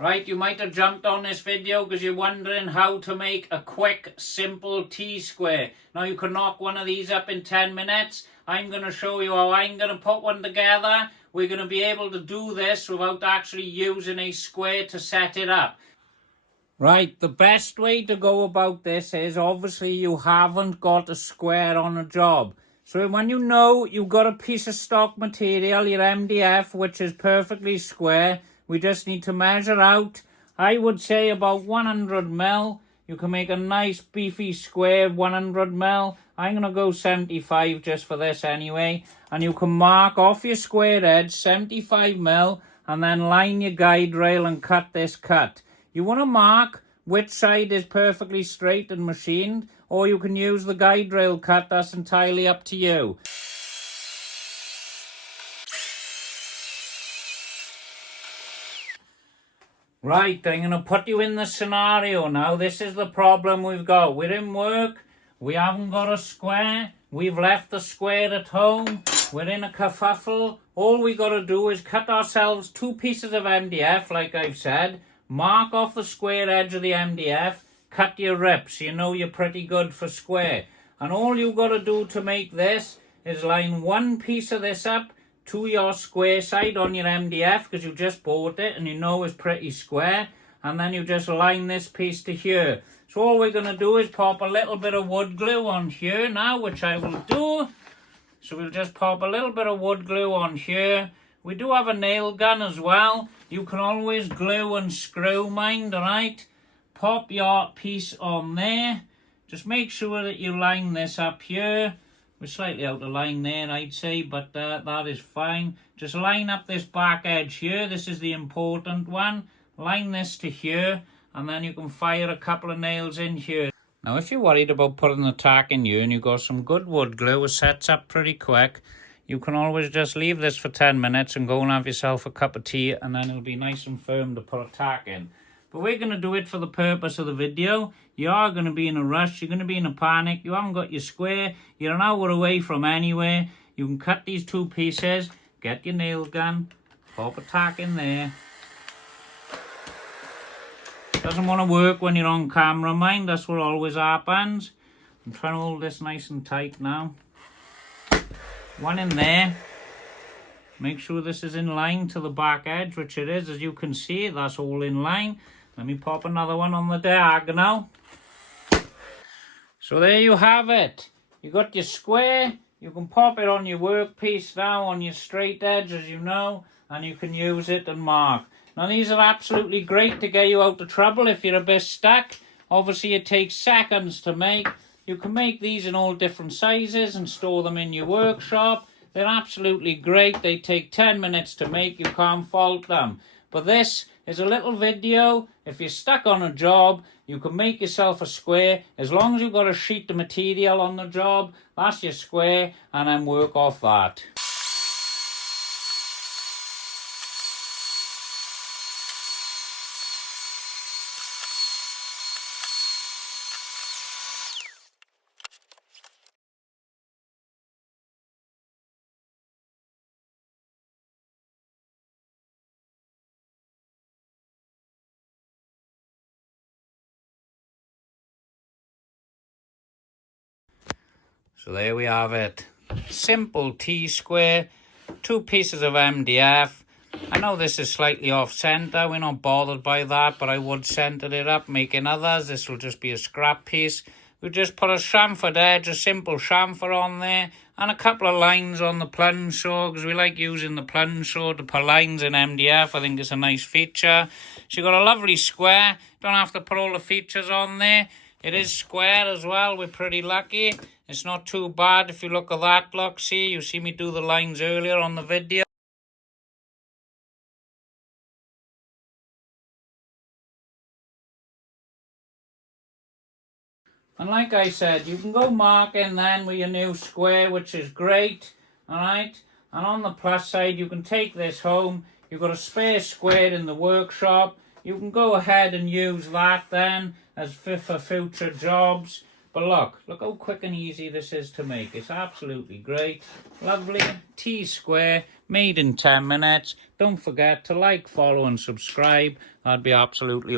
Right, you might have jumped on this video because you're wondering how to make a quick, simple T-square. Now you can knock one of these up in 10 minutes. I'm going to show you how I'm going to put one together. We're going to be able to do this without actually using a square to set it up. Right, the best way to go about this is obviously you haven't got a square on a job. So when you know you've got a piece of stock material, your MDF, which is perfectly square, we just need to measure out, I would say about 100 mil. You can make a nice beefy square 100 mil. I'm going to go 75 just for this anyway. And you can mark off your square edge 75 mil and then line your guide rail and cut this cut. You want to mark which side is perfectly straight and machined, or you can use the guide rail cut. That's entirely up to you. Right, I'm going to put you in the scenario now. This is the problem we've got. We're in work. We haven't got a square. We've left the square at home. We're in a kerfuffle. All we got to do is cut ourselves 2 pieces of MDF, like I've said. Mark off the square edge of the MDF. Cut your rips. You know you're pretty good for square. And all you've got to do to make this is line 1 piece of this up to your square side on your MDF because you just bought it and you know it's pretty square, and then you just line this piece to here. So all we're going to do is pop a little bit of wood glue on here now, which I will do. So we'll just pop a little bit of wood glue on here. We do have a nail gun as well. You can always glue and screw, mind, alright? Pop your piece on there. Just make sure that you line this up here. We're slightly out of line there, I'd say, but that is fine. Just line up this back edge here. This is the important one. Line this to here, and then you can fire a couple of nails in here. Now, if you're worried about putting the tack in here and you've got some good wood glue, it sets up pretty quick, you can always just leave this for 10 minutes and go and have yourself a cup of tea, and then it'll be nice and firm to put a tack in. But we're going to do it for the purpose of the video. You are going to be in a rush. You're going to be in a panic. You haven't got your square. You're an hour away from anywhere. You can cut these 2 pieces. Get your nail gun. Pop a tack in there. Doesn't want to work when you're on camera, mind. That's what always happens. I'm trying to hold this nice and tight now. 1 in there. Make sure this is in line to the back edge, which it is. As you can see, that's all in line. Let me pop another one on the diagonal. So there you have it. You got your square. You can pop it on your workpiece now, on your straight edge, as you know, and you can use it and mark. Now, these are absolutely great to get you out of trouble if you're a bit stuck. Obviously, it takes seconds to make. You can make these in all different sizes and store them in your workshop. They're absolutely great. They take 10 minutes to make. You can't fault them. But this is a little video. If you're stuck on a job, you can make yourself a square. As long as you've got a sheet of material on the job, that's your square, and then work off that. So there we have it. Simple T-square, 2 pieces of MDF. I know this is slightly off center. We're not bothered by that, but I would center it up, making others. This will just be a scrap piece. We just put a chamfered edge, a simple chamfer on there, and a couple of lines on the plunge saw, because we like using the plunge saw to put lines in MDF. I think it's a nice feature. So you've got a lovely square. Don't have to put all the features on there. It is square as well. We're pretty lucky. It's not too bad if you look at that. Look, see, you see me do the lines earlier on the video. And like I said, you can go marking then with your new square, which is great, alright? And on the plus side, you can take this home. You've got a spare square in the workshop. You can go ahead and use that then as for future jobs. But look how quick and easy this is to make. It's absolutely great. Lovely. T-square, made in 10 minutes. Don't forget to like, follow and subscribe. That'd be absolutely